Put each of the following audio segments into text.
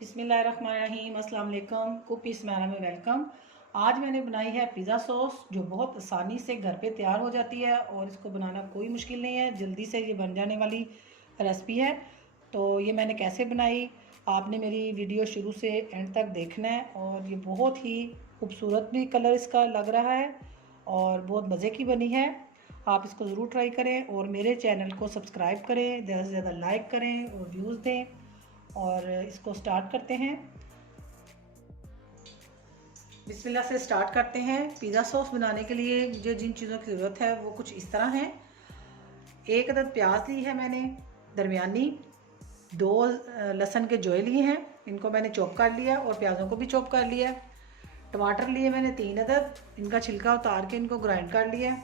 बिस्मिल्लाहिर्रहमानिर्रहीम, अस्सलाम वालेकुम। कुकीज़ मैना में वेलकम। आज मैंने बनाई है पिज़्ज़ा सॉस जो बहुत आसानी से घर पे तैयार हो जाती है और इसको बनाना कोई मुश्किल नहीं है, जल्दी से ये बन जाने वाली रेसिपी है। तो ये मैंने कैसे बनाई, आपने मेरी वीडियो शुरू से एंड तक देखना है। और ये बहुत ही खूबसूरत भी कलर इसका लग रहा है और बहुत मज़े की बनी है। आप इसको ज़रूर ट्राई करें और मेरे चैनल को सब्सक्राइब करें, ज़्यादा से ज़्यादा लाइक करें और व्यूज़ दें। और इसको स्टार्ट करते हैं, बिस्मिल्लाह से स्टार्ट करते हैं। पिज़्ज़ा सॉस बनाने के लिए मुझे जिन चीज़ों की ज़रूरत है वो कुछ इस तरह है। एक अदद प्याज ली है मैंने दरमियानी, दो लहसुन के जोए लिए हैं, इनको मैंने चॉप कर लिया और प्याज़ों को भी चॉप कर लिया। टमाटर लिए मैंने 3 अदद, इनका छिलका उतार के इनको ग्राइंड कर लिया।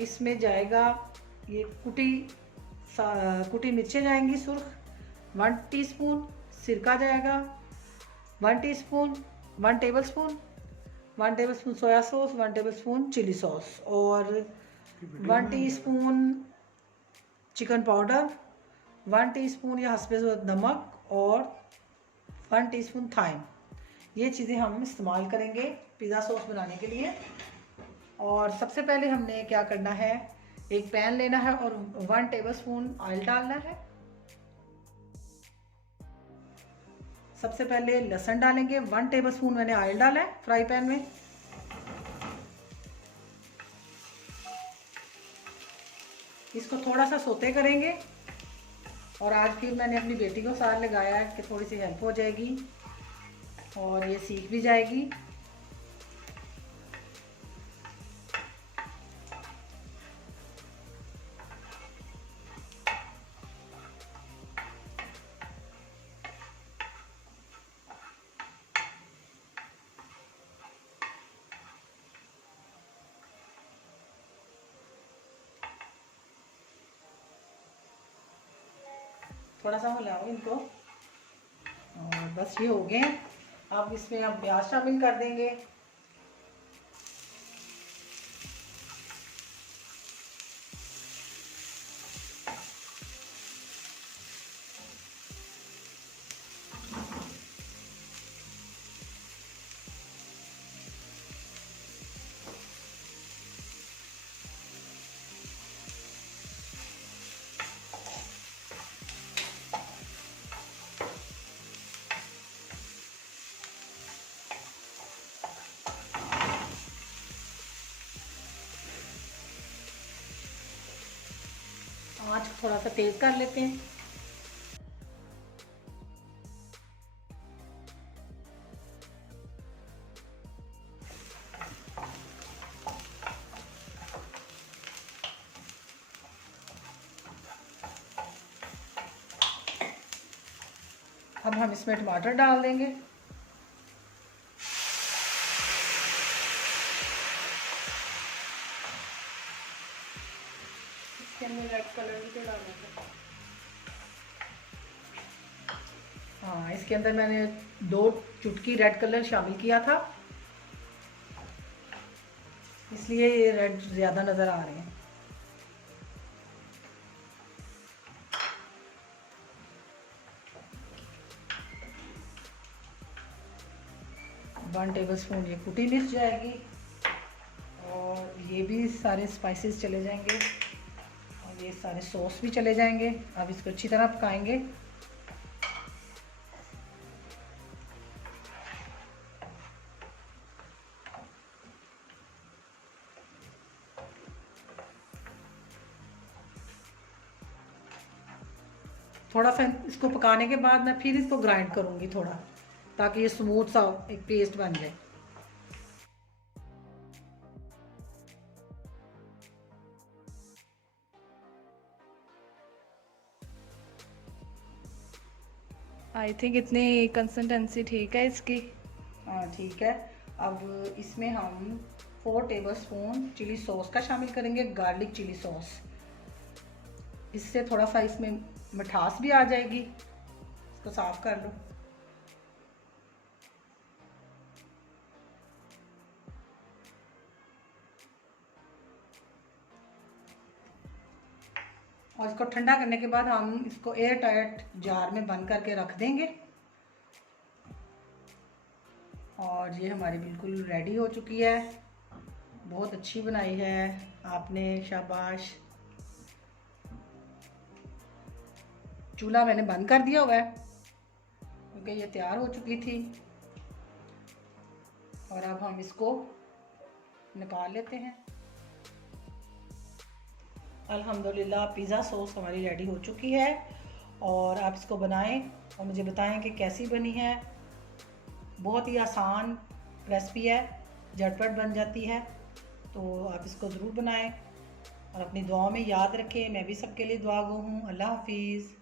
इसमें जाएगा ये कुटी मिर्चें जाएंगी सुर्ख, 1 टीस्पून सिरका जाएगा, 1 teaspoon 1 tablespoon 1 tablespoon soya sauce, 1 tablespoon chilli sauce और 1 टीस्पून चिकन पाउडर, 1 टीस्पून या हस्बे ज़रूरत नमक और 1 टीस्पून थाइम। ये चीज़ें हम इस्तेमाल करेंगे पिज़्ज़ा सॉस बनाने के लिए। और सबसे पहले हमने क्या करना है, एक पैन लेना है और 1 टेबलस्पून ऑयल डालना है। सबसे पहले लहसुन डालेंगे, 1 टेबलस्पून मैंने ऑयल डाला है फ्राई पैन में। इसको थोड़ा सा सोते करेंगे और आज फिर मैंने अपनी बेटी को साथ लगाया है कि थोड़ी सी हेल्प हो जाएगी और ये सीख भी जाएगी। थोड़ा सा हिलाओ इनको और बस ये हो गए। अब इसमें हम प्याज शामिल कर देंगे। आँच थोड़ा सा तेज कर लेते हैं। अब हम इसमें टमाटर डाल देंगे। इसके अंदर रेड कलर भी तो डालना है। हाँ, इसके अंदर मैंने 2 चुटकी रेड कलर शामिल किया था, इसलिए ये रेड ज़्यादा नज़र आ रहे हैं। वन टेबल स्पून ये कुटी मिर्च जाएगी और ये भी सारे स्पाइसेस चले जाएंगे और ये सारे सॉस भी चले जाएंगे। अब इसको अच्छी तरह पकाएंगे। थोड़ा सा इसको पकाने के बाद मैं फिर इसको ग्राइंड करूँगी थोड़ा, ताकि ये स्मूथ सा एक पेस्ट बन जाए। आई थिंक इतनी कंसिस्टेंसी ठीक है इसकी। हाँ ठीक है। अब इसमें हम 4 टेबलस्पून चिली सॉस का शामिल करेंगे, गार्लिक चिली सॉस। इससे थोड़ा सा इसमें मिठास भी आ जाएगी। इसको साफ कर लो। और इसको ठंडा करने के बाद हम इसको एयर टाइट जार में बंद करके रख देंगे और ये हमारी बिल्कुल रेडी हो चुकी है। बहुत अच्छी बनाई है आपने, शाबाश। चूल्हा मैंने बंद कर दिया हुआ है क्योंकि ये तैयार हो चुकी थी। और अब हम इसको निकाल लेते हैं। अल्हम्दुलिल्लाह पिज़्ज़ा सॉस हमारी रेडी हो चुकी है। और आप इसको बनाएं और मुझे बताएं कि कैसी बनी है। बहुत ही आसान रेसिपी है, झटपट बन जाती है, तो आप इसको ज़रूर बनाएं और अपनी दुआओं में याद रखें। मैं भी सबके लिए दुआ गो हूँ। अल्लाह हाफिज़।